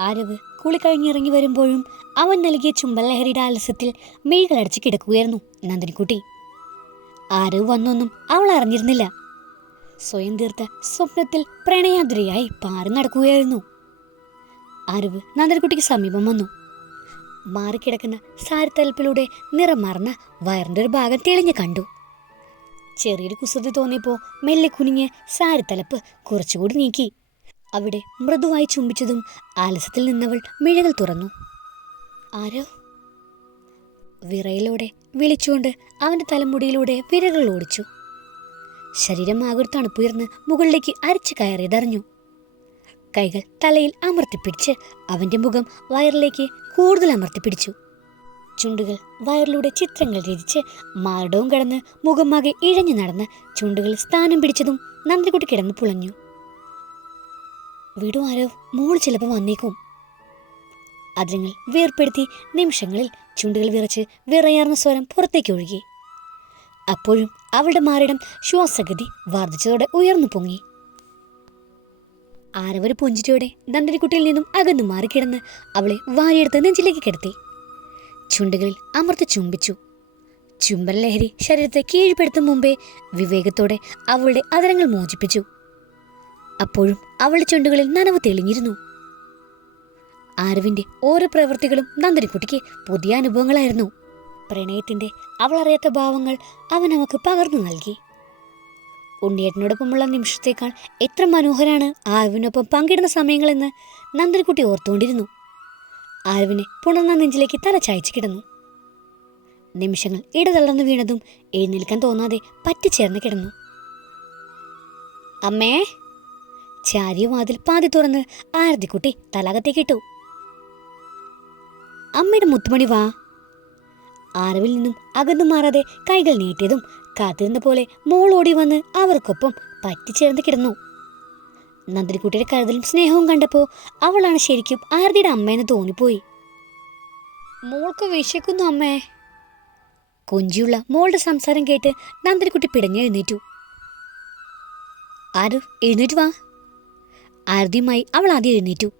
ആരവ് കുളി കഴിഞ്ഞിറങ്ങി വരുമ്പോഴും അവൻ നൽകിയ ചുമ്പലഹരിയുടെ ലഹരിയുടെ ആലസ്യത്തിൽ മെയ്കളടച്ച് കിടക്കുകയായിരുന്നു നന്ദിനിക്കുട്ടി. ആരവ് വന്നൊന്നും അവൾ അറിഞ്ഞിരുന്നില്ല. സ്വയം തീർത്ത സ്വപ്നത്തിൽ പ്രണയാതുരയായി പാറി നടക്കുകയായിരുന്നു. അരവ് നന്ദിനിക്കുട്ടിക്ക് സമീപം വന്നു. മാറിക്കിടക്കുന്ന സാരിത്തലപ്പിലൂടെ നിറം മറന്ന വയറിന്റെ ഒരു ഭാഗം തെളിഞ്ഞ് കണ്ടു. ചെറിയൊരു കുസൃതി തോന്നിയപ്പോൾ മെല്ലെ കുനിഞ്ഞ് സാരിത്തലപ്പ് കുറച്ചുകൂടി നീക്കി. അവിടെ മൃദുവായി ചുംബിച്ചതും ആലസത്തിൽ നിന്നവൾ മിഴകൾ തുറന്നു. ആരോ? വിറയിലൂടെ വിളിച്ചുകൊണ്ട് അവന്റെ തലമുടിയിലൂടെ വിരകൾ ഓടിച്ചു. ശരീരം ആകൊരു തണുപ്പുയർന്ന് മുകളിലേക്ക് അരച്ചു കയറിയതറിഞ്ഞു. കൈകൾ തലയിൽ അമർത്തിപ്പിടിച്ച് അവന്റെ മുഖം വയറിലേക്ക് കൂടുതൽ അമർത്തിപ്പിടിച്ചു ചുണ്ടുകൾ വയറിലൂടെ ചിത്രങ്ങൾ രചിച്ച് മാർഡവും കടന്ന് മുഖമാകെ ഇഴഞ്ഞു നടന്ന് ചുണ്ടുകൾ സ്ഥാനം പിടിച്ചതും നന്ദികുട്ടി കിടന്ന് പുളഞ്ഞു. വിടു ആരോ. മോൾ ചിലപ്പോൾ വന്നേക്കും. അതിരങ്ങൾ വേർപ്പെടുത്തി നിമിഷങ്ങളിൽ ചുണ്ടുകൾ വിറച്ച് വിറയാർന്ന സ്വരം പുറത്തേക്ക് ഒഴുകി. അപ്പോഴും അവളുടെ മാറിടം ശ്വാസഗതി വർദ്ധിച്ചതോടെ ഉയർന്നു പൊങ്ങി. ആരവര് പുഞ്ചിരിയോടെ കുട്ടിയിൽ നിന്നും അകന്നു മാറിക്കിടന്ന് അവളെ വാരിയെടുത്ത് നെഞ്ചിലേക്ക് കിടത്തി. ചുണ്ടുകളിൽ അമർത്ത് ചുംബിച്ചു. ചുംബൻ ലഹരി ശരീരത്തെ കീഴ്പ്പെടുത്തും മുമ്പേ വിവേകത്തോടെ അവളുടെ അതരങ്ങൾ മോചിപ്പിച്ചു. അപ്പോഴും അവളുടെ ചുണ്ടുകളിൽ നനവ് തെളിഞ്ഞിരുന്നു. ആരവിന്റെ ഓരോ പ്രവൃത്തികളും നന്ദനിക്കുട്ടിക്ക് പുതിയ അനുഭവങ്ങളായിരുന്നു. പ്രണയത്തിന്റെ അവളറിയാത്ത ഭാവങ്ങൾ അവൻ അവക്ക് പകർന്നു നൽകി. ഉണ്ണിയേട്ടനോടൊപ്പമുള്ള നിമിഷത്തേക്കാൾ എത്ര മനോഹരാണ് ആരവിനൊപ്പം പങ്കിടുന്ന സമയങ്ങളെന്ന് നന്ദനിക്കുട്ടി ഓർത്തുകൊണ്ടിരുന്നു. ആരവിനെ പുണർന്ന നെഞ്ചിലേക്ക് തല ചായച്ചു കിടന്നു. നിമിഷങ്ങൾ ഇടതളർന്നു വീണതും എഴുന്നേൽക്കാൻ തോന്നാതെ പറ്റിച്ചേർന്ന് കിടന്നു. അമ്മേ ചാരിയ വാതിൽ പാതി തുറന്ന് ആരതിക്കുട്ടി തലാകത്തേക്കിട്ടു. അമ്മയുടെ മുത്തുമണി വാ. ആരവിൽ നിന്നും അകന്നു മാറാതെ കൈകൾ നീട്ടിയതും കാത്തിരുന്ന പോലെ മോളോടി വന്ന് അവർക്കൊപ്പം പറ്റിച്ചേർന്ന് കിടന്നു. നന്ദിനിക്കുട്ടിയുടെ കരുതലും സ്നേഹവും കണ്ടപ്പോ അവളാണ് ശരിക്കും ആരതിയുടെ അമ്മയെന്ന് തോന്നിപ്പോയി. മോൾക്ക് വിശക്കുന്നു അമ്മേ. കൊഞ്ചിയുള്ള മോളുടെ സംസാരം കേട്ട് നന്ദിനിക്കുട്ടി പിടഞ്ഞെഴുന്നേറ്റു. ആരു എഴുന്നേറ്റ് വാ. ആരതിയുമായി അവൾ ആദ്യം എഴുന്നേറ്റു.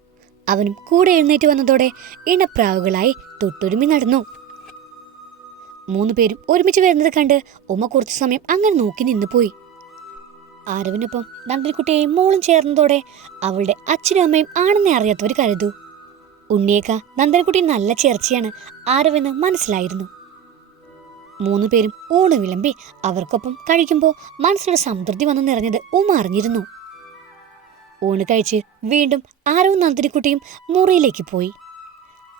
അവനും കൂടെ എഴുന്നേറ്റ് വന്നതോടെ ഇണപ്രാവുകളായി തൊട്ടൊരുമി നടന്നു. മൂന്ന് പേരും ഒരുമിച്ച് വരുന്നത് കണ്ട് ഉമ്മ കുറച്ചു സമയം അങ്ങനെ നോക്കി നിന്നു പോയി. ആരവിനൊപ്പം നന്ദിനിക്കുട്ടിയെയും മോളും ചേർന്നതോടെ അവളുടെ അച്ഛനും അമ്മയും ആണെന്നേ അറിയാത്തവർ കരുതു. ഉണ്ണിയേക്ക നന്ദനക്കുട്ടി നല്ല ചേർച്ചയാണ് ആരവെന്ന് മനസ്സിലായിരുന്നു. മൂന്നുപേരും ഊണ് വിളമ്പി അവർക്കൊപ്പം കഴിക്കുമ്പോൾ മനസ്സിലൊരു സംതൃപ്തി വന്നു നിറഞ്ഞത് ഉമ്മ അറിഞ്ഞിരുന്നു. ഊണ് കഴിച്ച് വീണ്ടും ആരവും നന്ദിനിക്കുട്ടിയും മുറിയിലേക്ക് പോയി.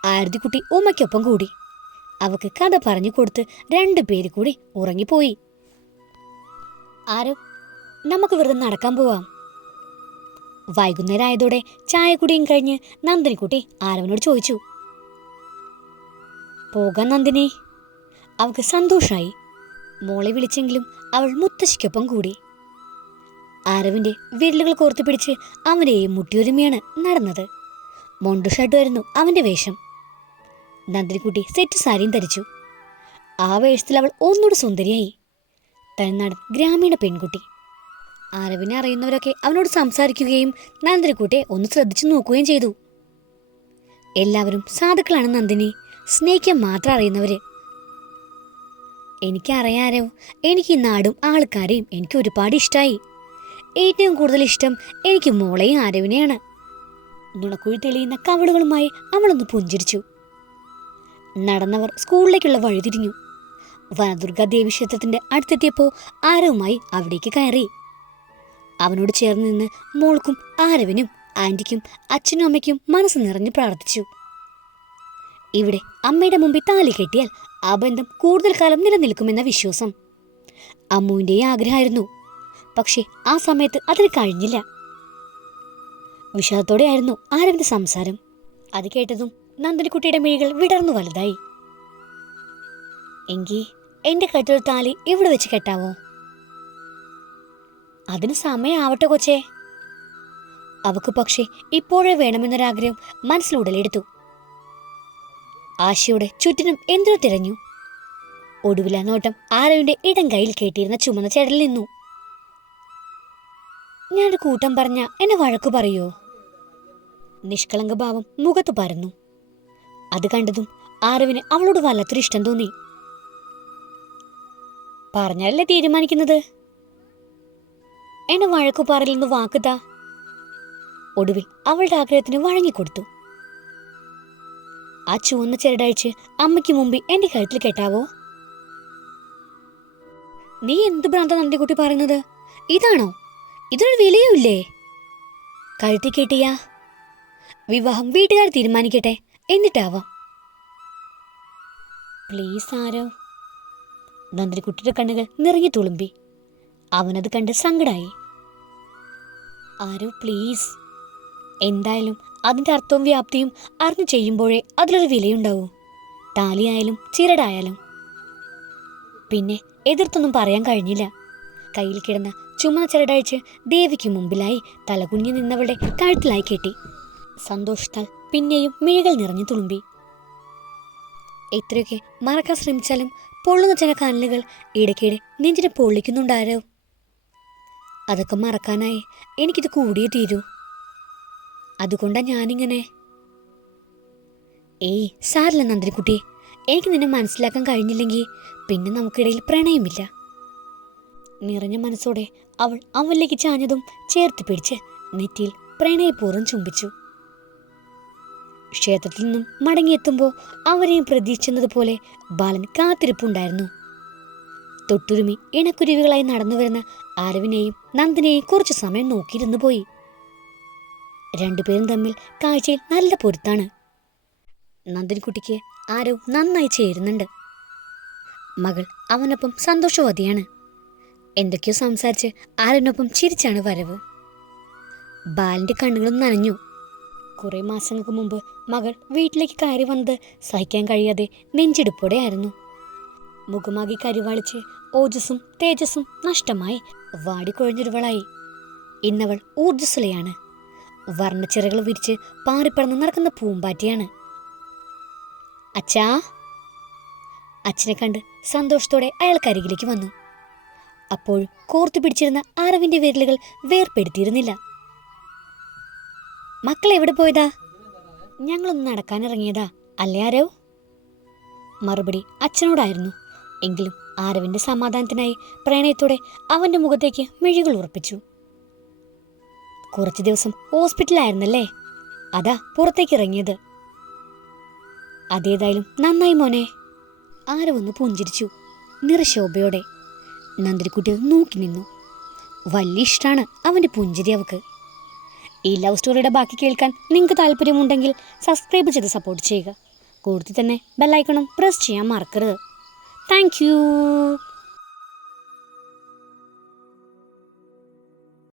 ആരതിക്കുട്ടി ഉമ്മയ്ക്കൊപ്പം കൂടി. അവക്ക് കഥ പറഞ്ഞു കൊടുത്ത് രണ്ടു പേര് കൂടി ഉറങ്ങിപ്പോയി. ആരോ നമുക്ക് വെറുതെ നടക്കാൻ പോവാം. വൈകുന്നേരം ആയതോടെ ചായ കുടിയും കഴിഞ്ഞ് നന്ദിനിക്കുട്ടി ആരവനോട് ചോദിച്ചു. പോകാൻ നന്ദിനി. അവൾക്ക് സന്തോഷമായി മോളെ വിളിച്ചെങ്കിലും അവൾ മുത്തശ്ശിക്കൊപ്പം കൂടി. ആരവിന്റെ വിരലുകൾ കോർത്തു പിടിച്ച് അവനെയും മുട്ടിയൊരുമയാണ് നടന്നത്. മൊണ്ടു ഷർട്ടുമായിരുന്നു അവന്റെ വേഷം. നന്ദിനിക്കുട്ടി സെറ്റ് സാരിയും ധരിച്ചു. ആ വേഷത്തിൽ അവൾ ഒന്നുകൂടി സുന്ദരിയായി. തമിഴ്നാടൻ ഗ്രാമീണ പെൺകുട്ടി. അരവിനെ അറിയുന്നവരൊക്കെ അവനോട് സംസാരിക്കുകയും നന്ദിനിക്കുട്ടിയെ ഒന്ന് ശ്രദ്ധിച്ചു നോക്കുകയും ചെയ്തു. എല്ലാവരും സാധുക്കളാണ് നന്ദിനി. സ്നേഹിക്കാൻ മാത്രം അറിയുന്നവര്. എനിക്കറിയാരോ? എനിക്ക് ഈ നാടും ആൾക്കാരെയും എനിക്ക് ഒരുപാട് ഇഷ്ടമായി ഏറ്റവും കൂടുതൽ ഇഷ്ടം എനിക്ക് മോളെയും ആരവിനെയാണ്. നുണക്കുഴി തെളിയുന്ന കവളുകളുമായി അവളൊന്ന് പുഞ്ചിരിച്ചു. നടന്നവർ സ്കൂളിലേക്കുള്ള വഴി തിരിഞ്ഞു. വനദുർഗ ദേവി ക്ഷേത്രത്തിന്റെ അടുത്തെത്തിയപ്പോൾ ആരവുമായി അവിടേക്ക് കയറി. അവനോട് ചേർന്ന് നിന്ന് മോൾക്കും ആരവിനും ആന്റിക്കും അച്ഛനും അമ്മയ്ക്കും മനസ്സ് നിറഞ്ഞ് പ്രാർത്ഥിച്ചു. ഇവിടെ അമ്മയുടെ മുമ്പിൽ താലി കെട്ടിയാൽ ആ ബന്ധം കൂടുതൽ കാലം നിലനിൽക്കുമെന്ന വിശ്വാസം. അമ്മുവിന്റെയും ആഗ്രഹമായിരുന്നു. പക്ഷേ ആ സമയത്ത് അതിന് കഴിഞ്ഞില്ല. വിഷാദത്തോടെയായിരുന്നു ആരവിന്റെ സംസാരം. അത് കേട്ടതും നന്ദനിക്കുട്ടിയുടെ മിഴികൾ വിടർന്നു വലുതായി. എങ്കി എന്റെ കഴുത്തിൽ താലി ഇവിടെ വെച്ച് കെട്ടാവോ? അതിന് സമയമാവട്ടെ കൊച്ചേ. അവക്ക് പക്ഷേ ഇപ്പോഴേ വേണമെന്നൊരാഗ്രഹം മനസ്സിലുടലെടുത്തു ആശയോടെ ചുറ്റിനും എന്തിനു തിരഞ്ഞു. ഒടുവിലാ നോട്ടം ആരവിന്റെ ഇടം കയ്യിൽ കേട്ടിരുന്ന ചുമന്ന ചേടലിൽ നിന്നു. ഞാനൊരു കൂട്ടം പറഞ്ഞ എന്നെ വഴക്കു പറയോ? നിഷ്കളങ്ക ഭാവം മുഖത്ത് പരന്നു. അത് കണ്ടതും ആരവിന് അവളോട് വല്ലാത്തൊരു ഇഷ്ടം തോന്നി. പറഞ്ഞല്ലേ തീരുമാനിക്കുന്നത്? എന്നെ വഴക്കു പറയില്ലെന്ന് വാക്കുതാ. ഒടുവിൽ അവളുടെ ആഗ്രഹത്തിന് വഴങ്ങിക്കൊടുത്തു. ആ ചുവന്ന ചെരടഴിച്ച് അമ്മയ്ക്ക് മുമ്പിൽ എന്റെ കഴുത്തിൽ കേട്ടാവോ? നീ എന്ത് ഭ്രാന്ത നന്ദിക്കുട്ടി പറയുന്നത്? ഇതാണോ? ഇതൊരു വിലയുമില്ലേ? കഴുത്തി കേട്ടിയാ. വിവാഹം വീട്ടുകാർ തീരുമാനിക്കട്ടെ. എന്നിട്ടാവാം. പ്ലീസ് ആരോ. നന്ദിനിക്കുട്ടിയുടെ കണ്ണുകൾ നിറഞ്ഞു തുളുമ്പി. അവനത് കണ്ട് സങ്കടായി. ആരോ പ്ലീസ്. എന്തായാലും അതിന്റെ അർത്ഥവും വ്യാപ്തിയും അറിഞ്ഞു ചെയ്യുമ്പോഴേ അതിലൊരു വിലയുണ്ടാവൂ. താലിയായാലും ചിരടായാലും. പിന്നെ എതിർത്തൊന്നും പറയാൻ കഴിഞ്ഞില്ല. കയ്യിൽ കിടന്ന ചുമന്ന ചരടഴിച്ച് ദേവിക്ക് മുമ്പിലായി തലകുഞ്ഞു നിന്നവളുടെ കഴുത്തിലായി കെട്ടി. സന്തോഷത്താൽ പിന്നെയും മിഴികൾ നിറഞ്ഞു തുളുമ്പി. എത്രയൊക്കെ മറക്കാൻ ശ്രമിച്ചാലും പൊള്ളുന്ന ചില കാനലുകൾ ഇടയ്ക്കിടെ നെഞ്ചിനെ പൊള്ളിക്കുന്നുണ്ടാരോ? അതൊക്കെ മറക്കാനായി എനിക്കിത് കൂടിയേ തീരൂ. അതുകൊണ്ടാ ഞാനിങ്ങനെ. ഏയ് സാരില്ല നന്ദിനിക്കുട്ടി. എനിക്ക് നിന്നെ മനസ്സിലാക്കാൻ കഴിഞ്ഞില്ലെങ്കിൽ പിന്നെ നമുക്കിടയിൽ പ്രണയമില്ല. നിറഞ്ഞ മനസ്സോടെ അവൾ അവനിലേക്ക് ചാഞ്ഞതും ചേർത്ത് പിടിച്ച് നെറ്റിയിൽ പ്രണയപൂർവം ചുംബിച്ചു. ക്ഷേത്രത്തിൽ നിന്നും മടങ്ങിയെത്തുമ്പോൾ അവരെയും പ്രതീക്ഷിച്ചതുപോലെ ബാലൻ കാത്തിരിപ്പുണ്ടായിരുന്നു. തൊട്ടുരുമി ഇണക്കുരുവികളായി നടന്നു വരുന്ന അരവിനെയും നന്ദിനെയും കുറച്ചു സമയം നോക്കിയിരുന്നു പോയി. രണ്ടുപേരും തമ്മിൽ കാഴ്ചയിൽ നല്ല പൊരുത്താണ്. നന്ദിനിക്കുട്ടിക്ക് ആരോ നന്നായി ചേരുന്നുണ്ട്. മകൾ അവനൊപ്പം സന്തോഷവതിയാണ്. എന്തൊക്കെയോ സംസാരിച്ച് ആരനൊപ്പം ചിരിച്ചാണ് വരവ്. ബാലിന്റെ കണ്ണുകളും നനഞ്ഞു. കുറേ മാസങ്ങൾക്ക് മുമ്പ് മകൾ വീട്ടിലേക്ക് കയറി വന്നത് സഹിക്കാൻ കഴിയാതെ നെഞ്ചിടിപ്പോടെയായിരുന്നു. മുഖമാകി കരിവാളിച്ച് ഓജസ്സും തേജസ്സും നഷ്ടമായി വാടിക്കൊഴിഞ്ഞൊരുവളായി. ഇന്നവൾ ഊർജസ്വലയാണ്. വർണച്ചിറകൾ വിരിച്ച് പാറിപ്പടന്ന് നടക്കുന്ന പൂമ്പാറ്റിയാണ്. അച്ഛാ! അച്ഛനെ കണ്ട് സന്തോഷത്തോടെ അയാൾ കരികിലേക്ക് വന്നു. അപ്പോഴും കോർത്തു പിടിച്ചിരുന്ന ആരവിന്റെ വിരലുകൾ വേർപ്പെടുത്തിയിരുന്നില്ല. മക്കൾ എവിടെ പോയതാ? ഞങ്ങളൊന്ന് നടക്കാനിറങ്ങിയതാ അല്ലേ ആരവ് മറുപടി അച്ഛനോടായിരുന്നു. എങ്കിലും ആരവിന്റെ സമാധാനത്തിനായി പ്രണയത്തോടെ അവന്റെ മുഖത്തേക്ക് മിഴികൾ ഉറപ്പിച്ചു. കുറച്ചു ദിവസം ഹോസ്പിറ്റലായിരുന്നല്ലേ അതാ പുറത്തേക്ക് ഇറങ്ങിയത് അതേതായാലും നന്നായി മോനെ. ആരവൊന്ന് പുഞ്ചിരിച്ചു നിറശോഭയോടെ. നന്ദിരിക്കുട്ടി അത് നോക്കി നിന്നു. വലിയ ഇഷ്ടമാണ് അവന്റെ പുഞ്ചിരി അവക്ക്. ഈ ലവ് സ്റ്റോറിയുടെ ബാക്കി കേൾക്കാൻ നിങ്ങൾക്ക് താല്പര്യമുണ്ടെങ്കിൽ സബ്സ്ക്രൈബ് ചെയ്ത് സപ്പോർട്ട് ചെയ്യുക. കൂടുതൽ തന്നെ ബെല്ലൈക്കണം പ്രസ് ചെയ്യാൻ മറക്കരുത്. താങ്ക്